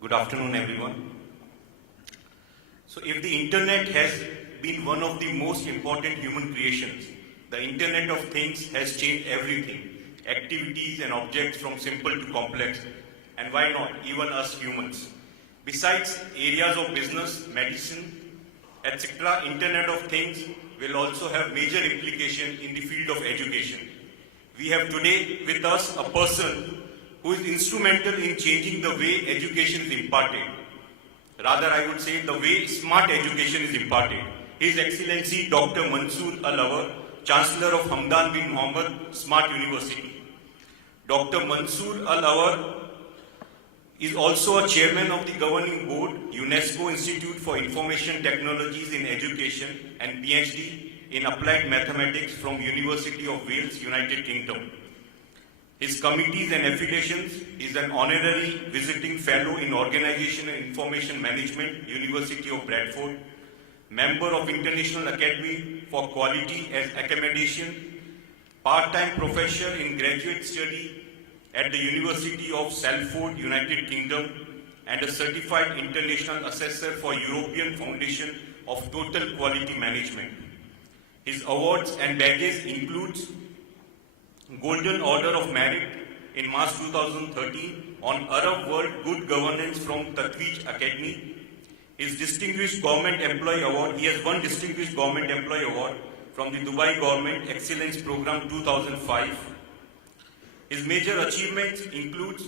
Good afternoon, everyone. So if the internet has been one of the most important human creations, the Internet of Things has changed everything, activities and objects from simple to complex, and why not, even us humans. Besides areas of business, medicine, etc., Internet of Things will also have major implication in the field of education. We have today with us a person who is instrumental in changing the way education is imparted. Rather, I would say the way smart education is imparted. His Excellency Dr. Mansoor Al-Awar, Chancellor of Hamdan bin Mohammed Smart University. Dr. Mansoor Al-Awar is also a chairman of the governing board, UNESCO Institute for Information Technologies in Education, and PhD in Applied Mathematics from University of Wales, United Kingdom. His committees and affiliations is an honorary visiting fellow in Organization and Information Management, University of Bradford, member of International Academy for Quality as Accommodation, part-time professor in graduate study at the University of Salford, United Kingdom, and a certified international assessor for European Foundation of Total Quality Management. His awards and badges include Golden Order of Merit in March 2013 on Arab World Good Governance from Tatweej Academy. His Distinguished Government Employee Award, he has won Distinguished Government Employee Award from the Dubai Government Excellence Program 2005. His major achievements include,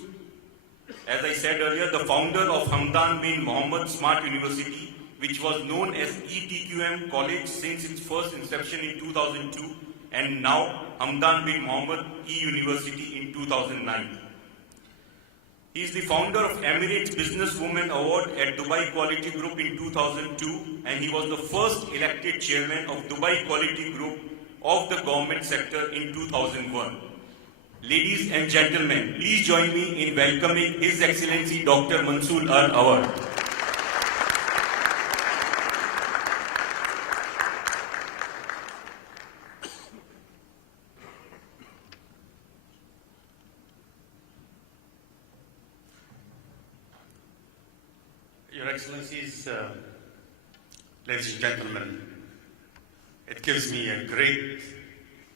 as I said earlier, the founder of Hamdan bin Mohammed Smart University, which was known as ETQM College since its first inception in 2002, and now Hamdan bin Mohammed E-University in 2009. He is the founder of Emirates Businesswoman Award at Dubai Quality Group in 2002, and he was the first elected chairman of Dubai Quality Group of the government sector in 2001. Ladies and gentlemen, please join me in welcoming His Excellency Dr. Mansoor Al-Awar. Your Excellencies, ladies and gentlemen, it gives me a great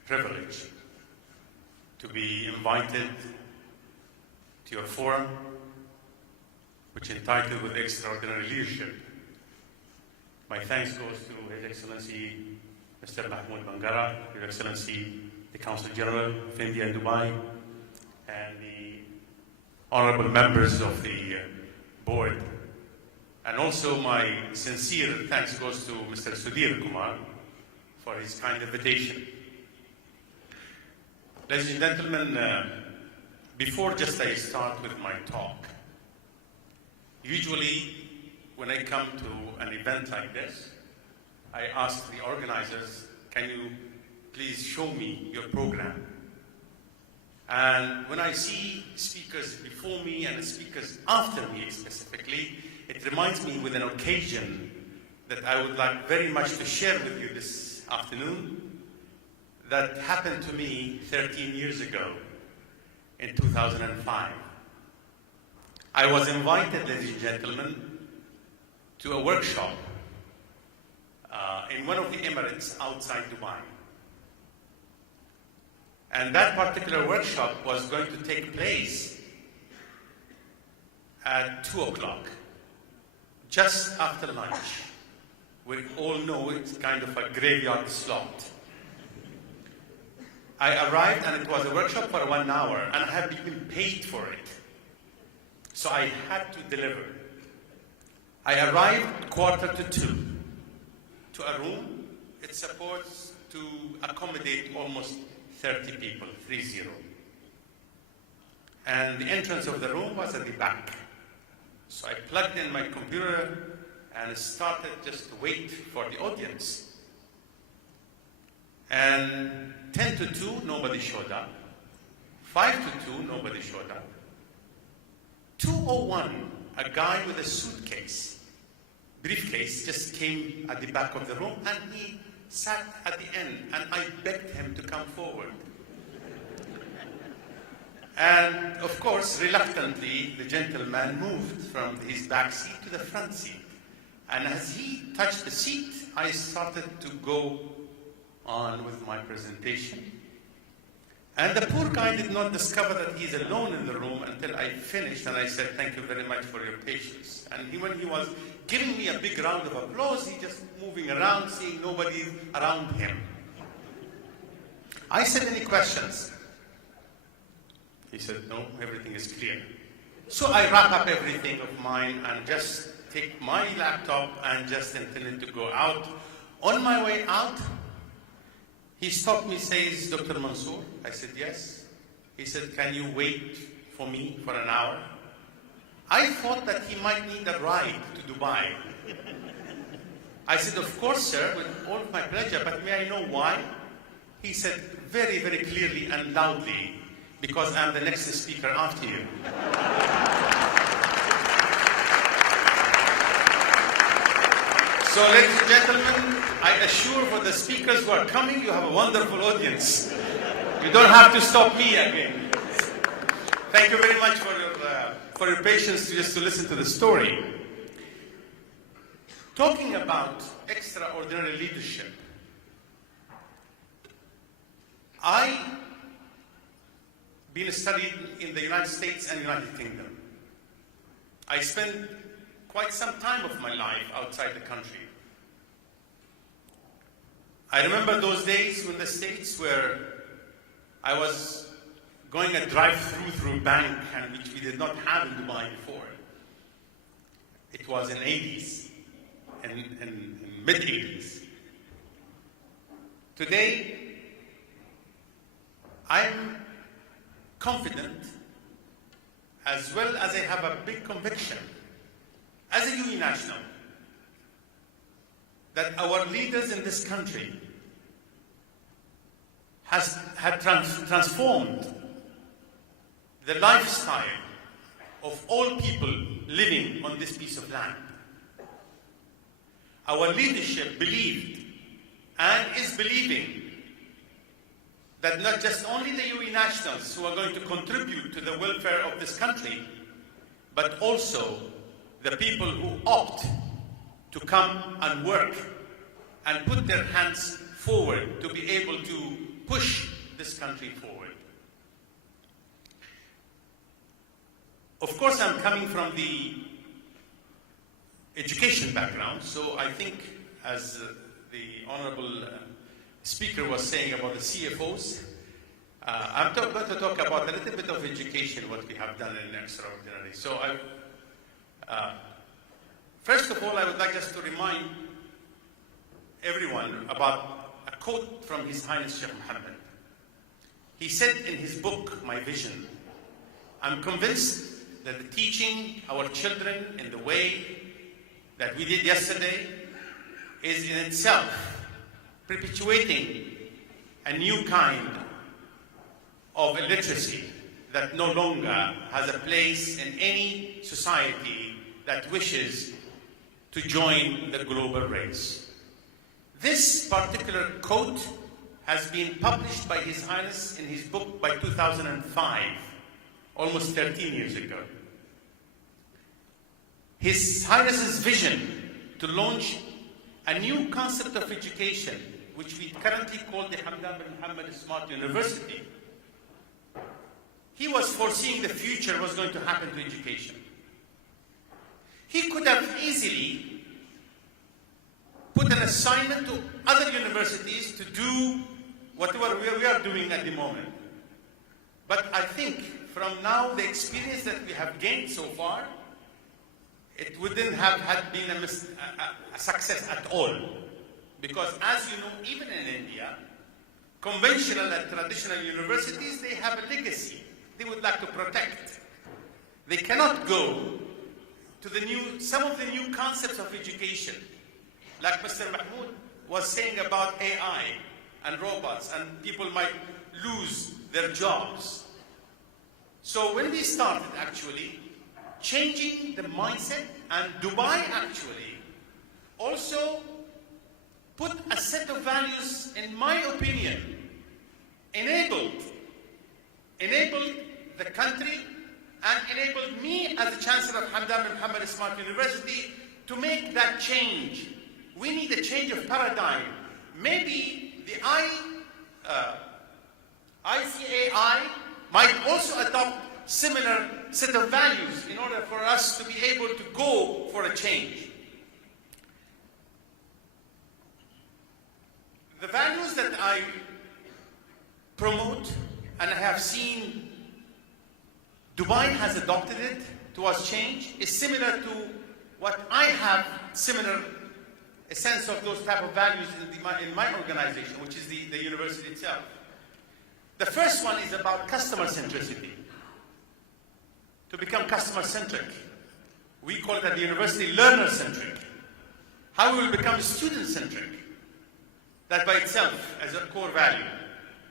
privilege to be invited to your forum, which is entitled with extraordinary leadership. My thanks goes to His Excellency Mr. Mahmoud Bangara, Your Excellency the Consul General of India and Dubai, and the honorable members of the board. And also my sincere thanks goes to Mr. Sudhir Kumar for his kind invitation. Ladies and gentlemen, before just I start with my talk, usually when I come to an event like this, I ask the organizers, can you please show me your program? And when I see speakers before me and speakers after me specifically, it reminds me with an occasion that I would like very much to share with you this afternoon that happened to me 13 years ago in 2005. I was invited, ladies and gentlemen, to a workshop in one of the Emirates outside Dubai. And that particular workshop was going to take place at 2 o'clock. Just after lunch. We all know it's kind of a graveyard slot. I arrived and it was a workshop for 1 hour and I had been paid for it. So I had to deliver. I arrived 1:45 to a room. It's supposed to accommodate almost 30 people, 30. And the entrance of the room was at the back. So I plugged in my computer and started just to wait for the audience. And 10 to 2, nobody showed up. 5 to 2, nobody showed up. 2:01, a guy with a suitcase, briefcase, just came at the back of the room and he sat at the end and I begged him to come forward. And of course, reluctantly, the gentleman moved from his back seat to the front seat. And as he touched the seat, I started to go on with my presentation. And the poor guy did not discover that he's alone in the room until I finished, and I said, "Thank you very much for your patience." And when he was giving me a big round of applause, he just moving around, seeing nobody around him. I said, "Any questions?" He said, "No, everything is clear." So I wrap up everything of mine and just take my laptop and just intended to go out. On my way out, he stopped me, says, "Dr. Mansour?" I said, "Yes." He said, "Can you wait for me for an hour?" I thought that he might need a ride to Dubai. I said, "Of course, sir, with all my pleasure, but may I know why?" He said very, very clearly and loudly, "Because I'm the next speaker after you." So, ladies and gentlemen, I assure for the speakers who are coming, you have a wonderful audience. You don't have to stop me again. Thank you very much for your patience just to listen to the story. Talking about extraordinary leadership, I been studied in the United States and United Kingdom. I spent quite some time of my life outside the country. I remember those days in the States where I was going a drive-through through a bank, and which we did not have in Dubai before. It was in 80s, in mid-80s. Today, I'm confident, as well as I have a big conviction, as a UE national, that our leaders in this country had transformed the lifestyle of all people living on this piece of land. Our leadership believed and is believing that not just only the UE nationals who are going to contribute to the welfare of this country, but also the people who opt to come and work and put their hands forward to be able to push this country forward. Of course, I'm coming from the education background, so I think, as the honorable speaker was saying about the CFOs, I'm going to talk about a little bit of education, what we have done in Extraordinary. So first of all, I would like just to remind everyone about a quote from His Highness Sheikh Mohammed. He said in his book, My Vision, "I'm convinced that the teaching our children in the way that we did yesterday is in itself perpetuating a new kind of illiteracy that no longer has a place in any society that wishes to join the global race." This particular quote has been published by His Highness in his book by 2005, almost 13 years ago. His Highness's vision to launch a new concept of education, which we currently call the Hamdan bin Muhammad Smart University. He was foreseeing the future was going to happen to education. He could have easily put an assignment to other universities to do whatever we are doing at the moment. But I think from now, the experience that we have gained so far, it wouldn't have been a success at all. Because as you know, even in India, conventional and traditional universities, they have a legacy they would like to protect. They cannot go to some of the new concepts of education. Like Mr. Mahmoud was saying about AI and robots, and people might lose their jobs. So when we started actually changing the mindset, and Dubai actually also put a set of values, in my opinion, enabled the country and enabled me as the Chancellor of Hamdan bin Muhammad Smart University to make that change. We need a change of paradigm. Maybe the ICAI might also adopt similar set of values in order for us to be able to go for a change. The values that I promote, and I have seen Dubai has adopted it towards change, is similar to what I have similar a sense of those type of values in my organization, which is the university itself. The first one is about customer centricity. To become customer centric. We call it at the university learner centric. How we will become student centric. That by itself as a core value.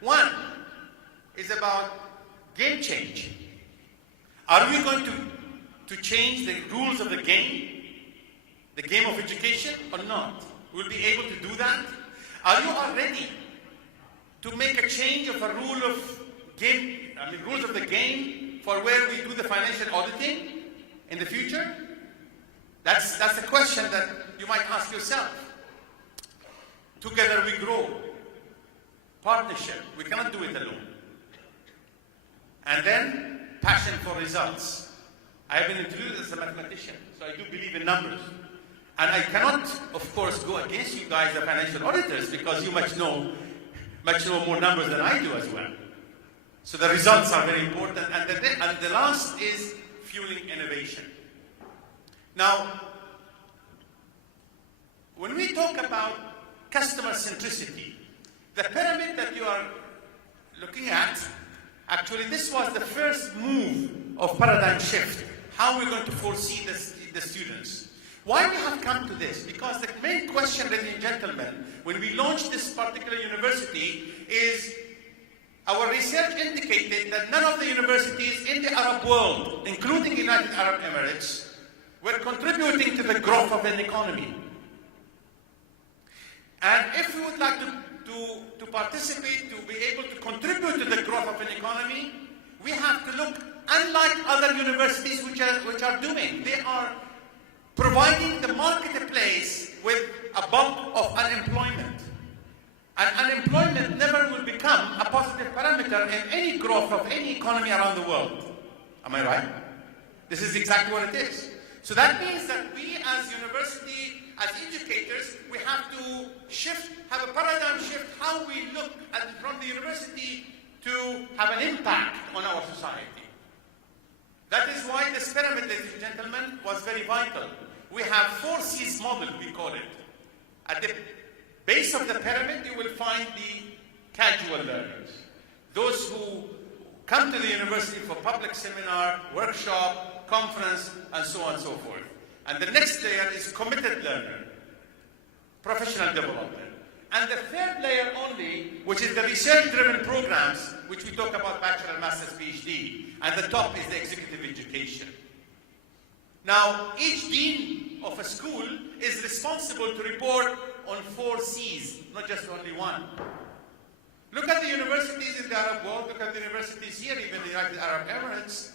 One is about game change. Are we going to change the rules of the game of education, or not? We'll be able to do that. Are you all ready to make a change of a rule of rules of the game for where we do the financial auditing in the future? That's a question that you might ask yourself. Together we grow. Partnership. We cannot do it alone. And then passion for results. I have been introduced as a mathematician, so I do believe in numbers. And I cannot, of course, go against you guys, the financial auditors, because you much know more numbers than I do as well. So the results are very important. And the last is fueling innovation. Now, when we talk about customer centricity, the pyramid that you are looking at, actually this was the first move of paradigm shift. How we're going to foresee the students. Why we have come to this? Because the main question, ladies and gentlemen, when we launched this particular university is our research indicated that none of the universities in the Arab world, including the United Arab Emirates, were contributing to the growth of an economy. And if we would like to participate, to be able to contribute to the growth of an economy, we have to look unlike other universities which are doing. They are providing the marketplace with a bump of unemployment. And unemployment never will become a positive parameter in any growth of any economy around the world. Am I right? This is exactly what it is. So that means that we as university, as educators, we have to have a paradigm shift how we look from the university to have an impact on our society. That is why this pyramid, ladies and gentlemen, was very vital. We have 4 C's model, we call it. At the base of the pyramid, you will find the casual learners. Those who come to the university for public seminar, workshop, conference, and so on and so forth. And the next layer is committed learner, professional development. And the third layer only, which is the research-driven programs, which we talk about bachelor, master's, PhD. And the top is the executive education. Now, each dean of a school is responsible to report on 4 C's, not just only one. Look at the universities in the Arab world, look at the universities here, even the United Arab Emirates.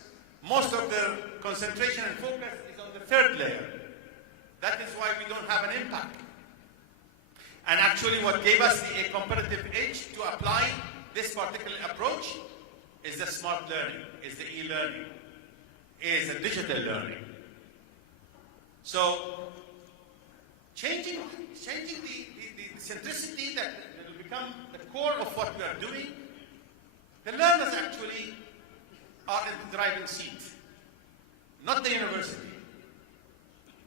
Most of their concentration and focus is on the third layer. That is why we don't have an impact. And actually what gave us a competitive edge to apply this particular approach is the smart learning, is the e-learning, is the digital learning. So changing the centricity that will become the core of what we are doing, the learners actually are in the driving seat, not the university.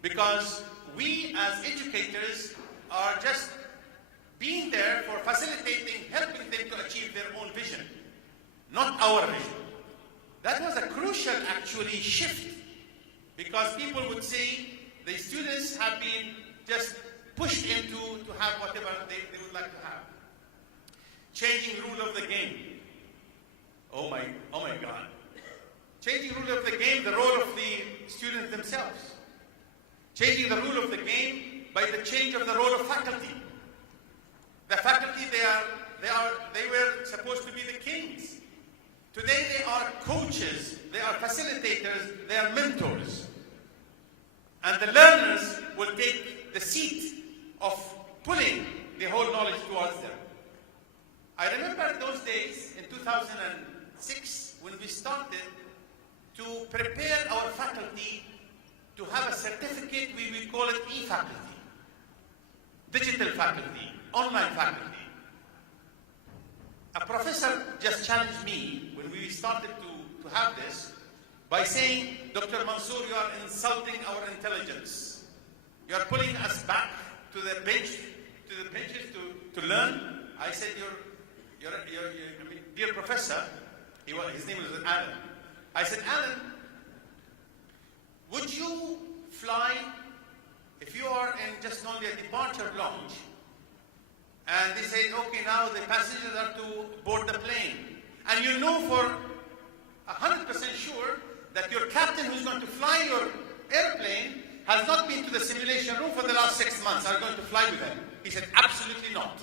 Because we as educators are just being there for facilitating, helping them to achieve their own vision, not our vision. That was a crucial actually shift, because people would say the students have been just pushed into to have whatever they would like to have. Changing rule of the game. Oh my God. Changing rule of the game, the role of the students themselves. Changing the rule of the game by the change of the role of faculty. The faculty, they were supposed to be the kings. Today they are coaches, they are facilitators, they are mentors. And the learners will take the seat of pulling the whole knowledge towards them. I remember those days in 2006 when we started to prepare our faculty to have a certificate, we will call it e-faculty, digital faculty, online faculty. A professor just challenged me when we started to have this by saying, Dr. Mansour, you are insulting our intelligence. You are pulling us back to the benches to learn. I said, I mean, dear professor, his name was Alan. I said, Alan, would you fly if you are in just only a departure lounge and they say, okay, now the passengers are to board the plane, and you know for 100% sure that your captain who's going to fly your airplane has not been to the simulation room for the last 6 months, are going to fly with him? He said, absolutely not.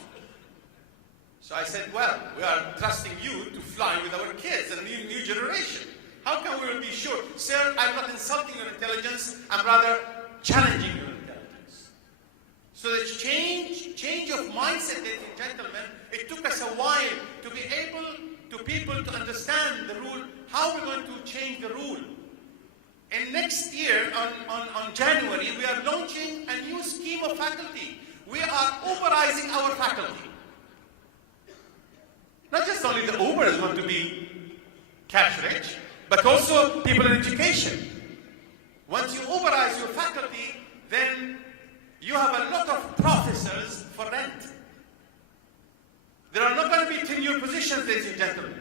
So I said, well, we are trusting you to fly with our kids and a new generation. How can we be sure? Sir, I'm not insulting your intelligence, I'm rather challenging your intelligence. So the change of mindset, ladies and gentlemen, it took us a while to be able to people to understand the rule, how we're going to change the rule. And next year, on January, we are launching a new scheme of faculty. We are Uberizing our faculty. Not just only the Ubers want to be cash rich, but also people in education. Once you Uberize your faculty, then you have a lot of professors for rent. There are not going to be tenure positions, ladies and gentlemen.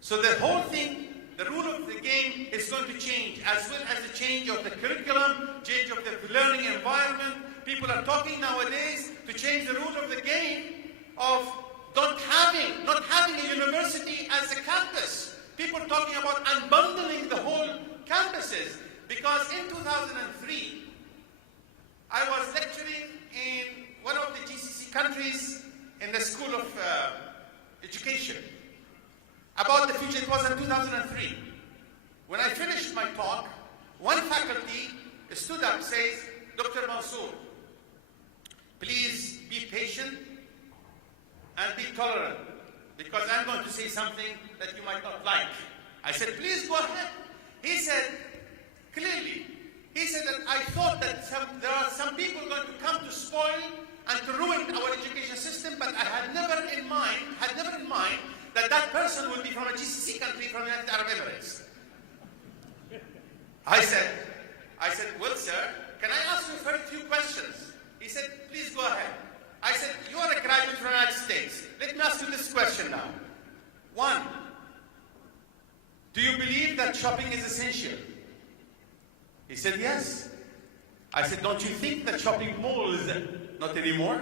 So the whole thing, the rule of the game is going to change, as well as the change of the curriculum, change of the learning environment. People are talking nowadays to change the rule of the game of not having a university as a campus. People are talking about unbundling the whole campuses. Because in 2003, I was lecturing in one of the GCC countries in the School of Education about the future. It was in 2003. When I finished my talk, one faculty stood up and says, Dr. Mansour, please be patient and be tolerant, because I'm going to say something that you might not like. I said, please go ahead. He said, clearly, he said that I thought that there are some people going to come to spoil and to ruin our education system, but I had never in mind that that person will be from a GCC country, from the United Arab Emirates. I said, well, sir, can I ask you a very few questions? He said, please go ahead. I said, you are a graduate from the United States. Let me ask you this question now. One, do you believe that shopping is essential? He said, yes. I said, don't you think that shopping malls not anymore?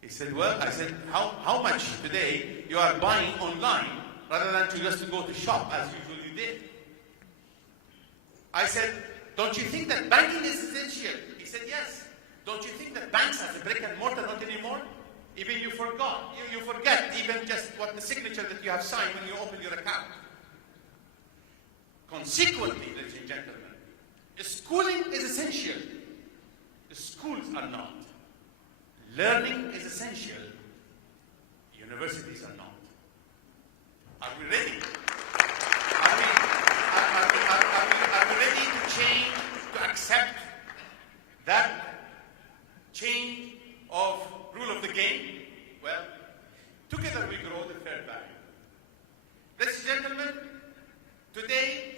He said, well, I said, how much today you are buying online rather than just to go to shop as usually did? I said, don't you think that banking is essential? He said, yes. Don't you think that banks have a brick and mortar not anymore? Even you forgot. You forget even just what the signature that you have signed when you open your account. Consequently, ladies and gentlemen, schooling is essential. Schools are not. Learning is essential. Universities are not. Are we ready? Are we ready to change, to accept that change of rule of the game? Well, together we grow the third value. Ladies and gentlemen, today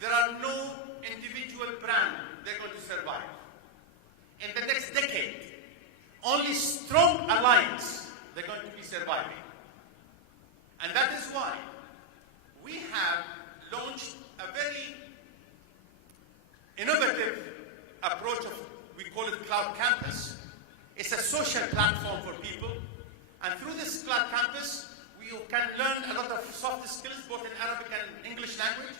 there are no individual brands that are going to survive. In the next decade, only strong alliance they're going to be surviving. And that is why we have launched a very innovative approach of, we call it Cloud Campus. It's a social platform for people. And through this Cloud Campus, you can learn a lot of soft skills, both in Arabic and English language,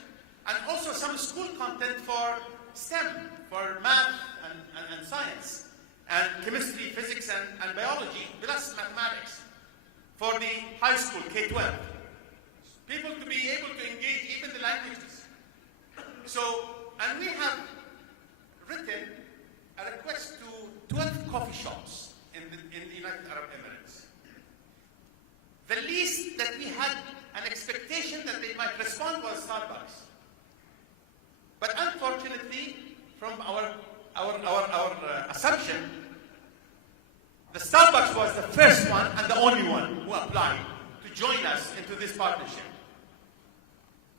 and also some school content for STEM, for math and science, and chemistry, physics, and biology, plus mathematics, for the high school, K-12. people to be able to engage even the languages. So, and we have written a request to 12 coffee shops in the United Arab Emirates. The least that we had an expectation that they might respond was Starbucks. But unfortunately, from our assumption, the Starbucks was the first one and the only one who applied to join us into this partnership.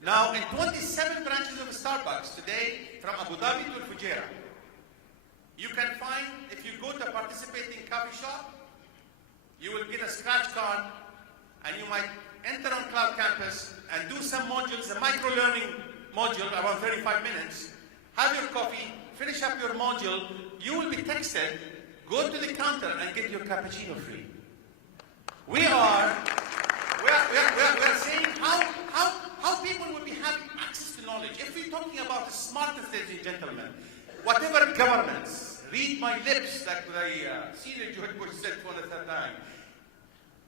Now, in 27 branches of Starbucks today, from Abu Dhabi to Fujairah, you can find, if you go to a participating coffee shop, you will get a scratch card and you might enter on Cloud Campus and do some modules, a micro-learning module, around 35 minutes, have your coffee, finish up your module, you will be texted, go to the counter and get your cappuccino free. We are saying how people will be having access to knowledge. If we're talking about the smartest, ladies and gentlemen, whatever governments, read my lips, like the senior George Bush said for the third time.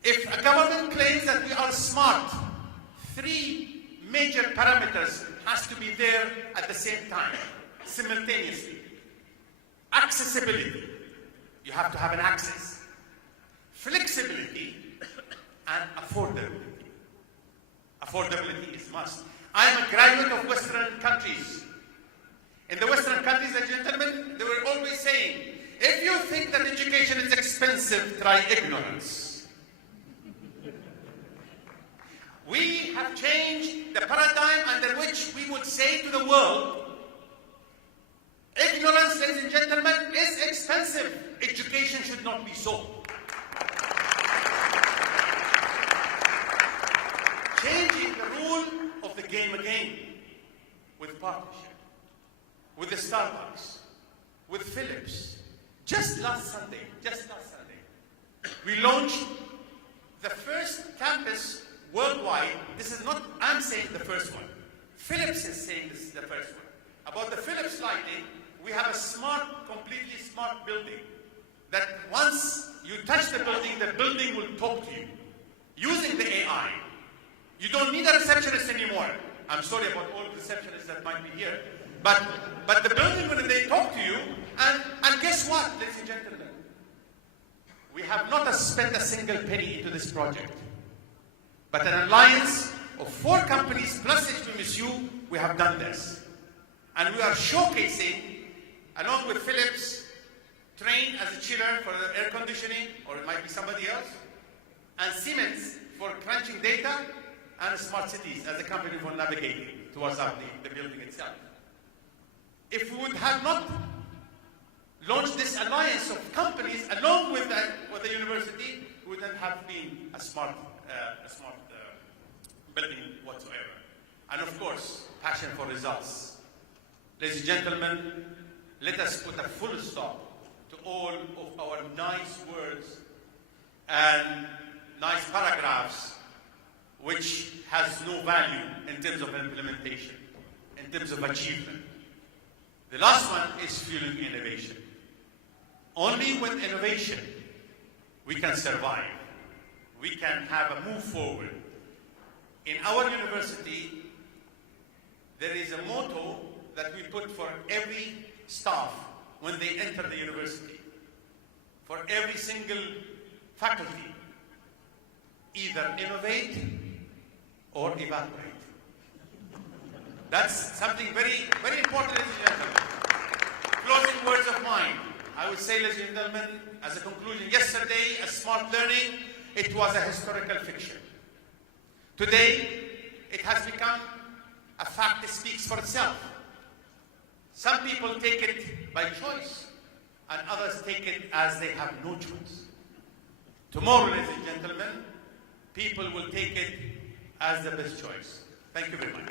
If a government claims that we are smart, 3 major parameters has to be there at the same time, simultaneously. Accessibility. You have to have an access. Flexibility and affordability. Affordability is must. I am a graduate of Western countries. In the Western countries, ladies and gentlemen, they were always saying, if you think that education is expensive, try ignorance. We have changed the paradigm under which we would say to the world, ignorance, ladies and gentlemen, is expensive. Education should not be so. Changing the rule of the game again with partnership, with the Starbucks, with Philips. Just last Sunday, we launched the first campus worldwide. This is not, I'm saying the first one. Philips is saying this is the first one. About the Philips lighting, we have a smart, completely smart building that once you touch the building will talk to you using the AI. You don't need a receptionist anymore. I'm sorry about all the receptionists that might be here. But the building, when they talk to you, and guess what, ladies and gentlemen? We have not spent a single penny into this project. But an alliance of 4 companies plus HBMSU, we have done this. And we are showcasing, along with Philips, Train as a chiller for the air conditioning, or it might be somebody else, and Siemens for crunching data, and Smart Cities as a company for navigating towards the building itself. If we would have not launched this alliance of companies along with the university, we wouldn't have been a smart building whatsoever. And of course, passion for results. Ladies and gentlemen, let us put a full stop to all of our nice words and nice paragraphs which has no value in terms of implementation, in terms of achievement. The last one is fueling innovation. Only with innovation we can survive. We can have a move forward. In our university, there is a motto that we put for every staff when they enter the university. For every single faculty, either innovate or evaporate. That's something very, very important, ladies and gentlemen. Closing words of mine. I would say, ladies and gentlemen, as a conclusion, yesterday, a smart learning, it was a historical fiction. Today, it has become a fact that speaks for itself. Some people take it by choice, and others take it as they have no choice. Tomorrow, ladies and gentlemen, people will take it as the best choice. Thank you very much.